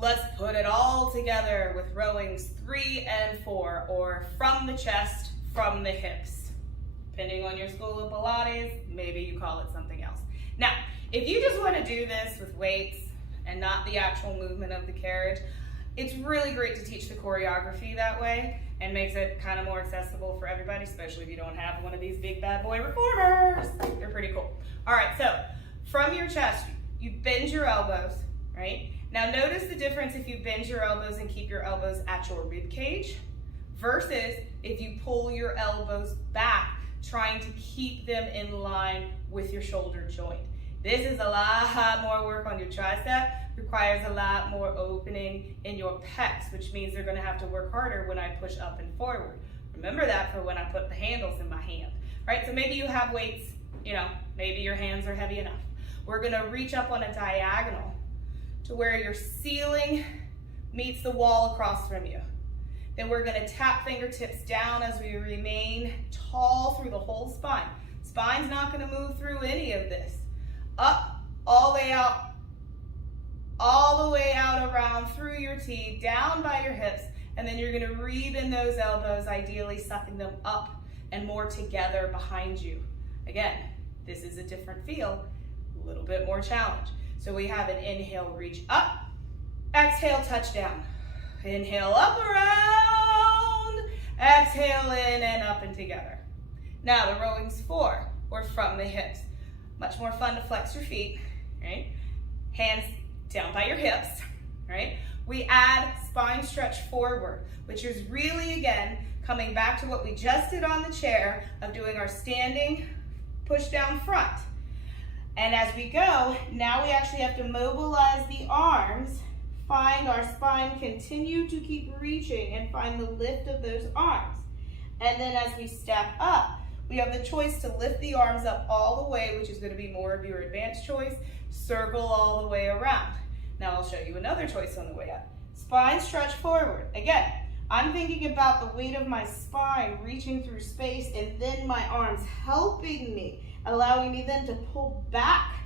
Let's put it all together with rowings 3 and 4, or from the chest, from the hips. Depending on your school of Pilates, maybe you call it something else. Now, if you just want to do this with weights and not the actual movement of the carriage, it's really great to teach the choreography that way and makes it kind of more accessible for everybody, especially if you don't have one of these big bad boy reformers. They're pretty cool. All right, so from your chest, you bend your elbows, right? Now notice the difference if you bend your elbows and keep your elbows at your rib cage versus if you pull your elbows back, trying to keep them in line with your shoulder joint. This is a lot more work on your tricep, requires a lot more opening in your pecs, which means they're gonna have to work harder when I push up and forward. Remember that for when I put the handles in my hand, right? So maybe you have weights, maybe your hands are heavy enough. We're gonna reach up on a diagonal to where your ceiling meets the wall across from you. Then we're gonna tap fingertips down as we remain tall through the whole spine. Spine's not gonna move through any of this. Up, all the way out around through your T, down by your hips, and then you're gonna rebend those elbows, ideally sucking them up and more together behind you. Again, this is a different feel, a little bit more challenge. So we have an inhale, reach up, exhale, touch down. Inhale, up, around, exhale, in and up and together. Now the rowing's 4, or from the hips. Much more fun to flex your feet, right? Hands down by your hips, right? We add spine stretch forward, which is really, again, coming back to what we just did on the chair of doing our standing push down front. And as we go, now we actually have to mobilize the arms, find our spine, continue to keep reaching and find the lift of those arms. And then as we step up, we have the choice to lift the arms up all the way, which is going to be more of your advanced choice, circle all the way around. Now I'll show you another choice on the way up. Spine stretch forward. Again, I'm thinking about the weight of my spine reaching through space and then my arms helping me, allowing me then to pull back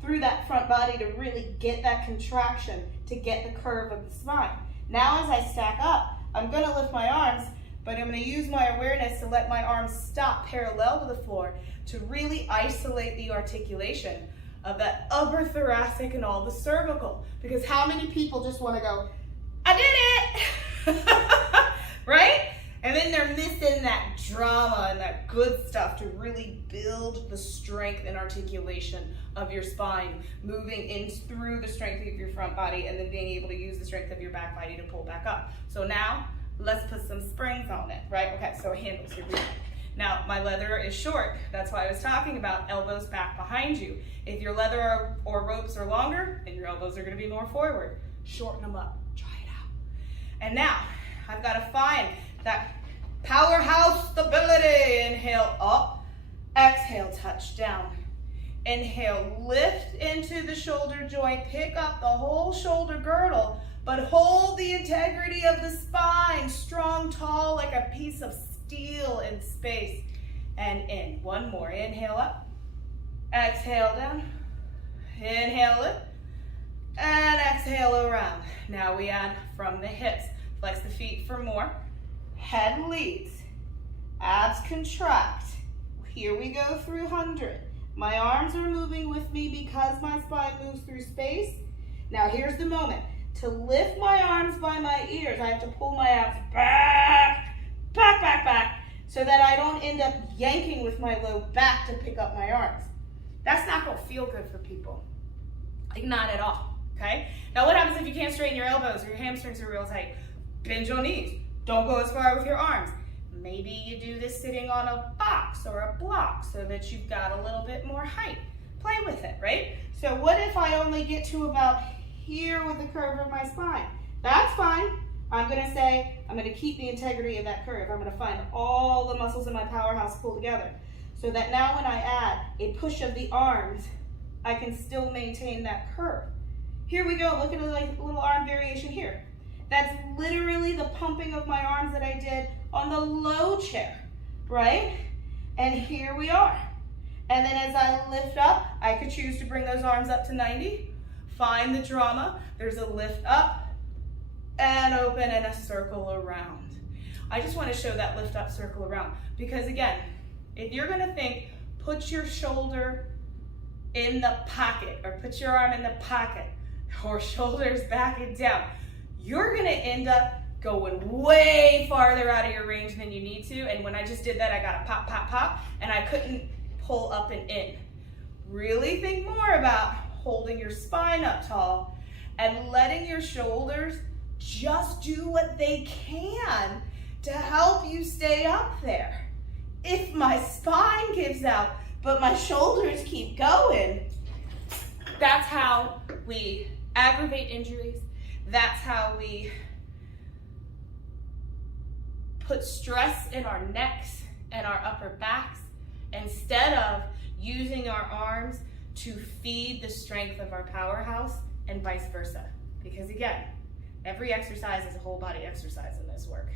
through that front body to really get that contraction, to get the curve of the spine. Now as I stack up, I'm going to lift my arms, but I'm going to use my awareness to let my arms stop parallel to the floor to really isolate the articulation of that upper thoracic and all the cervical. Because how many people just want to go, I did it, right? And then they're missing that drama and that good stuff to really build the strength and articulation of your spine, moving in through the strength of your front body and then being able to use the strength of your back body to pull back up. So now, let's put some springs on it, right? Okay, so handles, here we go. Now, my leather is short. That's why I was talking about elbows back behind you. If your leather or ropes are longer, then your elbows are gonna be more forward. Shorten them up, try it out. And now, I've gotta find that powerhouse stability. Inhale up, exhale, touch down. Inhale, lift into the shoulder joint, pick up the whole shoulder girdle, but hold the integrity of the spine, strong, tall, like a piece of steel in space. And in, one more, inhale up, exhale down, inhale lift, and exhale around. Now we add from the hips, flex the feet for more, head leads, abs contract. Here we go through 100. My arms are moving with me because my spine moves through space. Now here's the moment. To lift my arms by my ears, I have to pull my abs back, back, back, back, so that I don't end up yanking with my low back to pick up my arms. That's not gonna feel good for people. Like, not at all, okay? Now what happens if you can't straighten your elbows or your hamstrings are real tight? Bend your knees. Don't go as far with your arms. Maybe you do this sitting on a box or a block so that you've got a little bit more height. Play with it, right? So what if I only get to about here with the curve of my spine? That's fine. I'm gonna say, I'm gonna keep the integrity of that curve. I'm gonna find all the muscles in my powerhouse pull together so that now when I add a push of the arms, I can still maintain that curve. Here we go, look at a little arm variation here. That's literally the pumping of my arms that I did on the low chair, right? And here we are. And then as I lift up, I could choose to bring those arms up to 90. Find the drama. There's a lift up and open and a circle around. I just want to show that lift up, circle around, because again, if you're going to think, put your shoulder in the pocket or put your arm in the pocket or shoulders back and down, you're going to end up going way farther out of your range than you need to. And when I just did that, I got a pop, pop, pop, and I couldn't pull up and in. Really think more about holding your spine up tall and letting your shoulders just do what they can to help you stay up there. If my spine gives out, but my shoulders keep going, that's how we aggravate injuries. That's how we put stress in our necks and our upper backs instead of using our arms to feed the strength of our powerhouse and vice versa. Because again, every exercise is a whole body exercise in this work.